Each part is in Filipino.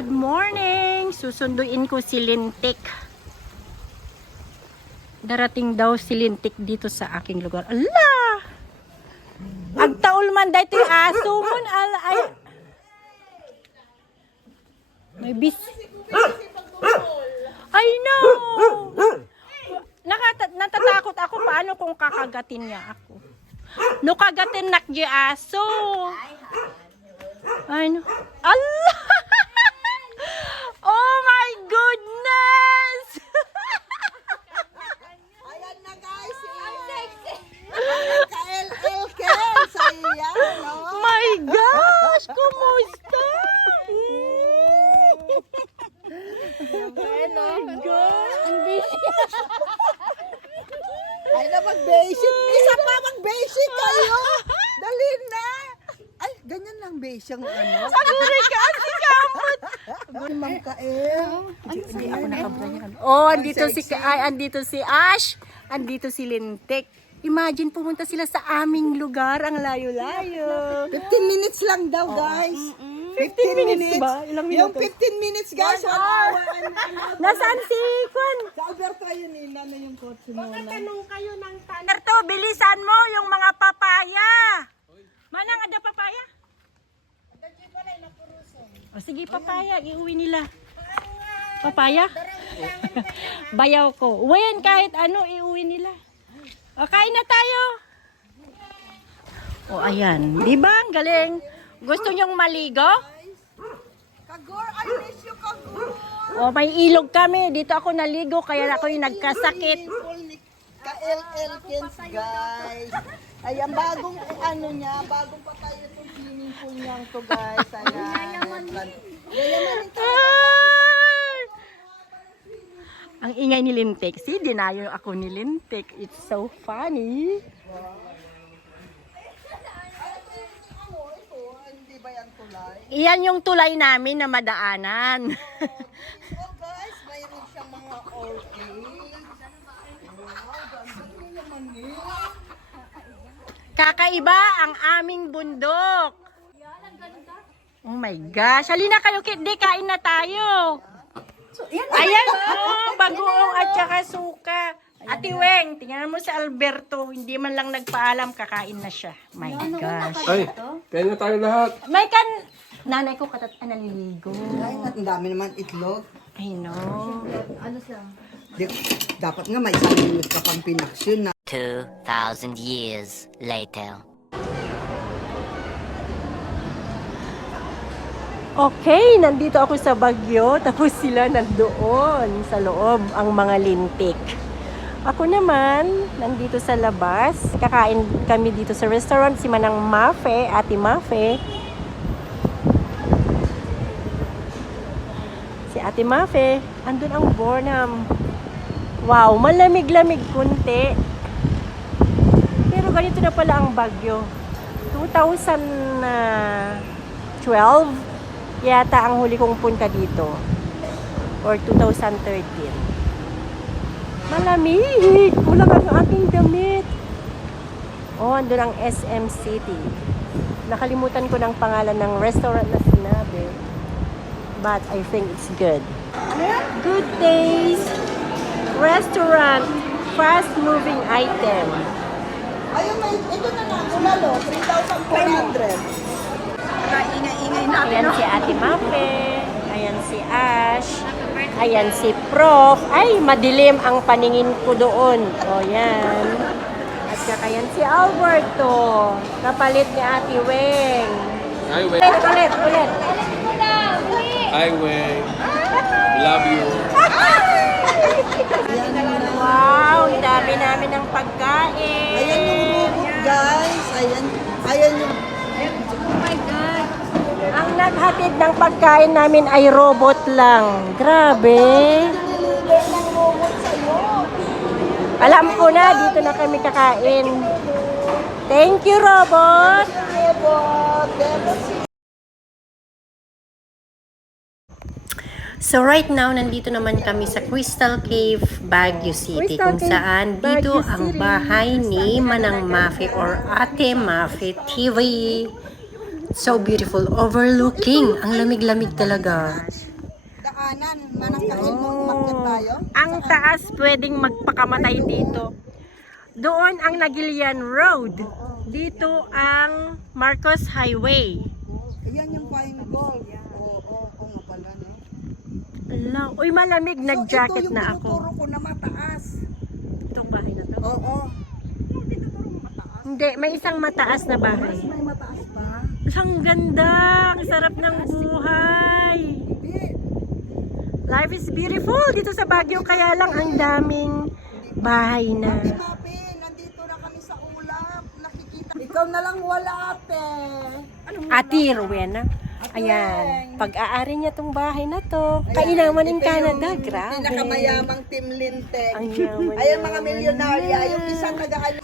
Good morning! Susunduin ko si Lintik. Darating daw si Lintik dito sa aking lugar. Ala! Agtaol man dahil ito'y aso mo. Ay! May bis. I know! Natatakot ako paano kung kakagatin niya ako. No kagatin nakji aso. Ay no. Allah! Oh my goodness! Ayan na guys, ka-LL Ken sa iya, no? My gosh! Kumusta? Bueno, Oh my God! Ang busy. ay na mag-basic. Isa pa mag-basic kayo. Dali na. Ay, ganyan lang basic ang ano. Aguray ka! Si Kamot! Ma'am Kael. Hindi ako nakabanyan. Oh, andito si Ash. Andito si Lintik. Imagine pumunta sila sa aming lugar. Ang layo-layo. 15 minutes lang daw, guys. 15 minutes ba? Ilang Yung minuto? 15 minutes, guys. 1 hour. Nasaan si Kwan? Sa Alberto yun, ina na yung kotse mo na. Kayo ng tanong. Erto, bilisan mo yung mga papaya. Manang ada papaya? O sige, papaya. Iuwi nila. Papaya? Bayaw ko. Uwayan kahit ano, iuwi nila. O, kain na tayo. O, ayan. Di ba? Ang galing. Gusto nyong maligo? Kagor, I miss you, Kagor. O, may ilog kami. Dito ako naligo, kaya ako yung nagkasakit. Ka-LL Kens, guys. Ayan, bagong ano niya, bagong patay itong swimming pool niya to, guys. Ayan. Yayamanin talaga. Ay! Ang ingay ni Lintik. Si dinayo ako ni Lintik. It's so funny. Hindi ba yan tulay? Iyan yung tulay namin na madaanan. Oh, guys, mayroon siyang mga orchids. Wow, ganda naman eh. Kakaiba ang aming bundok. Oh my gosh. Halina kayo, Kitty. Kain na tayo. Ayan, oh, bagoong at saka suka. Ate Weng, tingnan mo si Alberto. Hindi man lang nagpaalam, kakain na siya. My gosh. Ay, kaya na tayo lahat. May nanay ko naliligo. Ay, ang dami naman itlog. I know. Dapat nga may isang minute ka pang pinaksyon na. 2,000 years later. Okay, nandito ako sa Baguio, tapos sila nandoon sa loob, ang mga lintik. Ako naman, nandito sa labas, kakain kami dito sa restaurant, si Manang Mafe, Ate Mafe. Si Ate Mafe, andun ang Bornam. Wow, malamig-lamig kunti. Pero ganito na pala ang Baguio. 2012, yata ang huli kong punta dito. Or 2013. Malamig! Kulang ang aking damit. Oh, andun ang SM City. Nakalimutan ko ng pangalan ng restaurant na sinabi. But I think it's good. Good Days Restaurant. Fast moving item. Ayun, ito na lang. Umalo, 3,400. Ingay-ingay natin. Ayan si Ate Mafe. Ayan si Ash. Ayan si Prof. Ay, madilim ang paningin ko doon. O, yan. At saka yan si Alberto. Kapalit ni Ate Weng. Hi, Weng. Ulit. Hi, Weng. Love you. Wow, ang dami namin ng pagkain. Ayan yung robot, guys. Ayan yung... Ang naghatid ng pagkain namin ay robot lang. Grabe. Nililigo ng robot sa'yo. Alam ko na, dito na kami kakain. Thank you, robot. Robot. So right now, nandito naman kami sa Crystal Cave, Baguio City, kung saan dito ang bahay ni Manang Mafe or Ate Mafe TV. So beautiful, overlooking. Ang lamig-lamig talaga. kanan. Manangkahin mo, umakyat tayo. Ang taas pwedeng magpakamatay dito. Doon ang Nagilian Road. Dito ang Marcos Highway. Ayan yung fine gold. Oo, nga pala, no? Ala, uy, malamig. Nag-jacket ito yung na ako. tinuturo ko na mataas. Itong bahay na to? Oo. Yung tinuturo mo mataas. Hindi, may isang mataas na bahay. May mataas pa. Ang ganda. Ang sarap ng buhay. Hindi. Life is beautiful dito sa Baguio. Kaya lang ang daming bahay na. Happy, nandito na kami sa ulap. Nakikita. Ikaw na lang wala, ate. Ati Rowena. Ayan. Pag-aari niya tong bahay na to. Kainaman in Ito Canada. yung Grabe. pinakamayamang Team Lintec. Ang yaman. Ayan mga milyonarya. Yung isang nag-ano.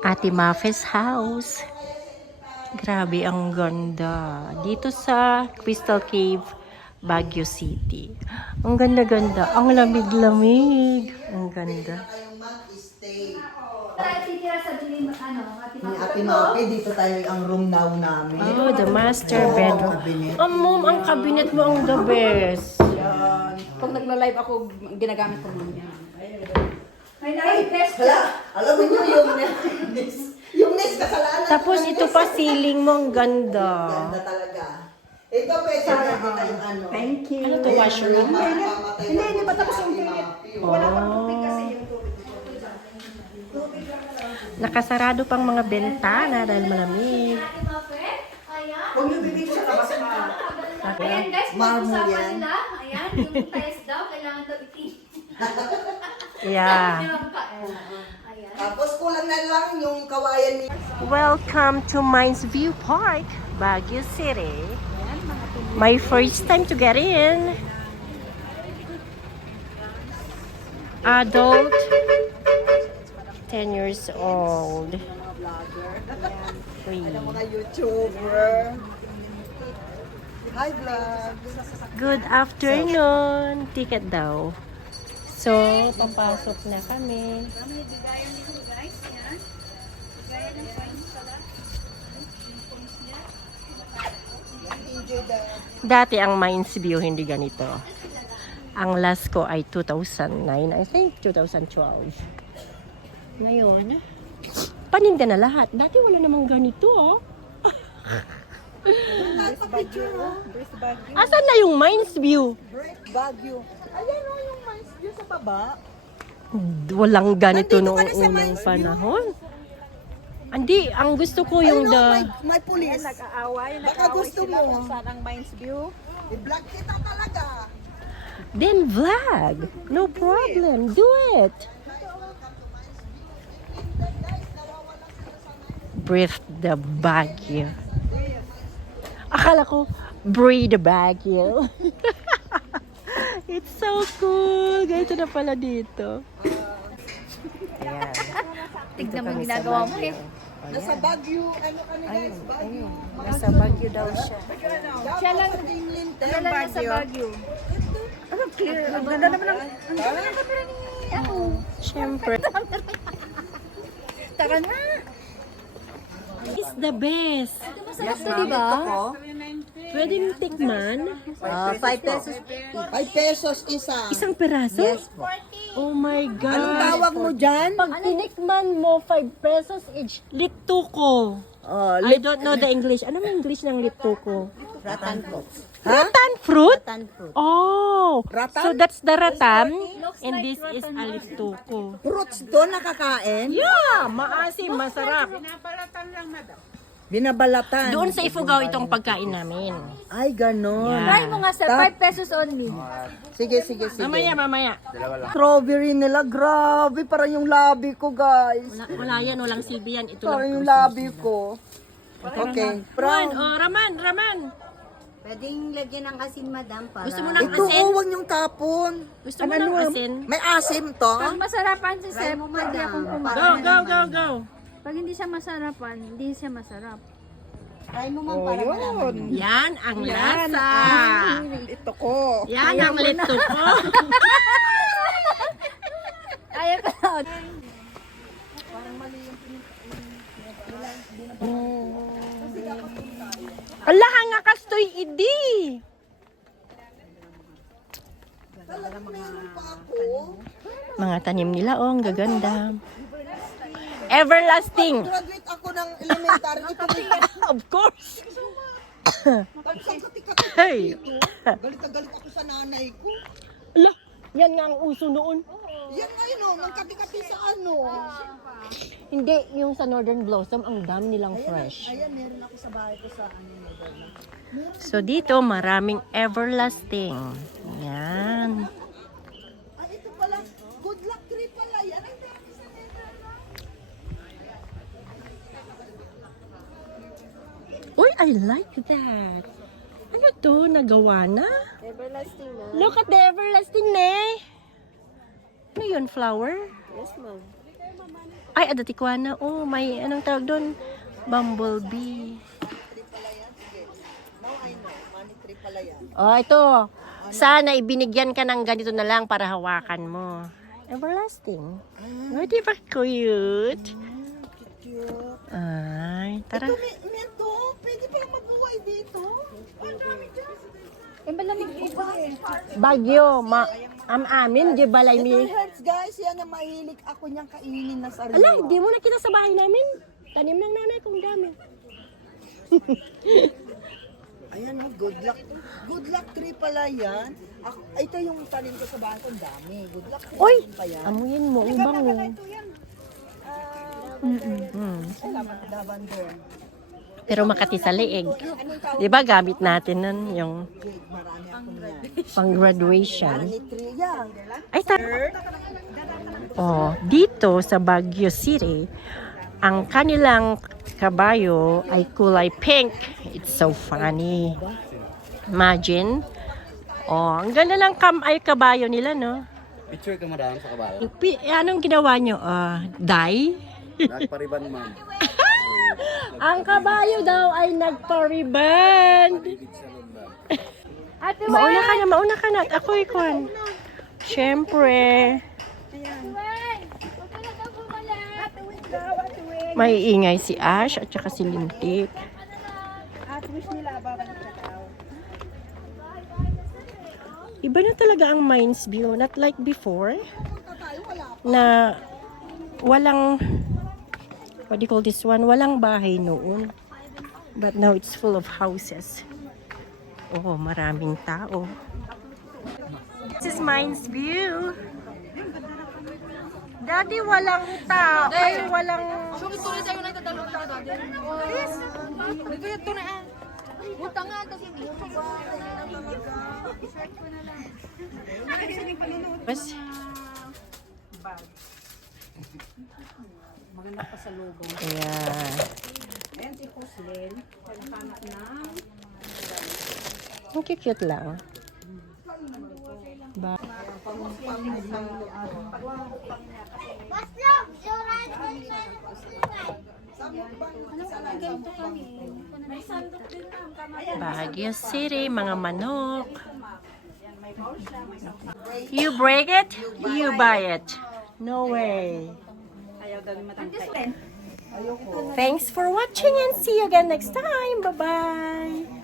Ate Mafes house. Grabe, ang ganda. Dito sa Crystal Cave, Baguio City. Ang ganda-ganda. Ang lamig-lamig. Ang ganda. Ni Ate Mapi, dito tayo ang room now namin. Oh, the master bedroom. Mom, ang cabinet mo ang the best. Pag nagla-live ako, ginagamit ko nun yan. Hala, alam mo nyo yung yung next kasalanan. Tapos ito pa, ceiling mo ang ganda. Ganda talaga. Ito pwede natin na yung ano. Thank you. Ano to, washroom? Hindi pa tapos yung pinit. Wala pang tubig kasi yung nakasarado pang mga bentana dahil malamig. Kung yung bibig siya labas na. Ayan guys, Marmo pag-usapan yan. nila, ayan, yung tiles daw, kailangan daw itin. Yeah. Ayan. Tapos kulang na lang yung kawayan ni Welcome to Mines View Park, Baguio City. My first time to get in. Adult, 10 years old. Free. mga YouTuber. Hi vlog. Good afternoon. Ticket daw. So, papasok na kami. Dati ang Mines View hindi ganito. Ang last ko ay 2009. I think 2012. Ngayon, paninda na lahat. Dati wala namang ganito, oh. Picture oh. Asan na yung Mines View? Baguio. Ayan o yung Mines View sa baba. Walang ganito Nandito noong ka na sa unang Mines View? panahon. Hindi, ang gusto ko yung Ayun, the... may police. Nag-aaway, Baka gusto sila mo. kung saan ang Mines View. I-vlog kita talaga. Then vlog. No problem. Do it. Breathe the Baguio. Akala ko, breathe the Baguio. It's so cool. Ganito na pala dito. Ayan. Tignan mo yung ginagawa mo eh. Nasa Baguio, ano guys, Baguio. Nasa Baguio daw siya. Siya lang sa Lintec. Wala na sa Baguio. Ano, clear. Ang ganda naman ang... Siyempre. Tara na. It's the best. Masarap na, di ba? Pwedeng tikman. 5 pesos. 5 pesos isa. Isang peraso? Yes po. Oh my God. Anong tawag mo dyan? Pag tinikman mo, 5 pesos each. Lituko. Oh, I don't know the English. Ano ang English ng lituko? Ratan fruit. Ratan fruit? Ratan fruit. Oh. Ratan? So that's the ratan. And this is a lituko. Fruits doon nakakain? Yeah, maasim, masarap. Binabalatan. Doon sa Ifugao itong pagkain namin. Ay, ganon. Try mo nga sir, 5 pesos only. Sige, sige, sige. Mamaya. Strawberry nila, grabe. Parang yung labi ko, guys. Wala yan, walang silbi yan. Ito Parang lang. yung labi ko. Okay. Raman, oh, Raman. Pwedeng lagyan ng asin, madam, para... Gusto mo ng Ito, asin? oh, huwag niyong tapon. Gusto mo ng asin? May asim to? Pag masarapan si sir, hindi akong kumain. Go. Pag hindi siya masarapan, hindi siya masarap. Try mo man para malaman. Yan ang lasa. Ito ko. Yan ang lituko. Ayaw ka na. Ala nga kastoy idi. Mga tanim nila, oh, ang gaganda. Everlasting. Graduate ako ng elementary. Ito Of course. kati-kati Hey. Galit na galit ako sa nanay ko. Ala, yan nga ang uso noon. Yan ngayon, oh, ng kati-kati sa ano. Hindi, yung sa Northern Blossom, ang dami nilang fresh. Ayan, meron ako sa bahay ko sa ano. So dito, maraming everlasting. Yan. Ito pala, good luck tree pala yan. Ay, dami sa Uy, I like that. Ano to? Nagawa na? Everlasting na. Look at the everlasting, ne? Ano yun, flower? Yes, ma'am. Ay, adatikwana. Oh, may anong tawag doon? Bumblebee. Oh, ito. Sana ibinigyan ka ng ganito na lang para hawakan mo. Everlasting. Oh, di ba cute? cute. Ay, tara. Ito, Mento, pwede pala mabuhay dito. Ang dami dyan. malamig iba eh. Bagyo, amin, di balay Ito mi. hurts guys, yan ang mahilig ako niyang kainin na sariwa. Ala, di mo nakita sa bahay namin. Tanim ng nanay kong dami. Ayan oh, good luck. Good luck tree pala yan. Ako, ito yung tanim ko sa bahay ko, ang dami. Good luck tree Oy, pa yan. amuyin mo, ang bango. Salamat, lavender. Pero makati sa leeg. Di ba gamit natin nun yung Marami ako niyan. pang graduation? Ani tree yan. Ay, oh, dito sa Baguio City, ang kanilang kabayo ay kulay pink. It's so funny. Imagine. Oh, ang ganda ng kabayo nila, no? Picture ka madam sa kabayo. Anong ginawa nyo? Dye? Nagpariban ma'am. Ang kabayo daw ay nagpa-reband. Mauna ka na. At ako'y kwan. Siyempre. May ingay si Ash at saka si Lintik. Iba na talaga ang Mines View. Not like before. Na walang, what do you call this one? Walang bahay noon. But now it's full of houses. Oh, maraming tao. This is Mines View. Dati walang tao. Ay, walang... Tuloy tayo na itatalong tayo dati. Dito yung tunay. Buta nga, kasi Mas, maganda pa sa logo. ayan. Ayan si Jocelyn. Nagkanak na. Ang cute lang. Ba? Baguio City, mga manok. You break it, you buy it. No way. Thanks for watching and see you again next time. Bye-bye.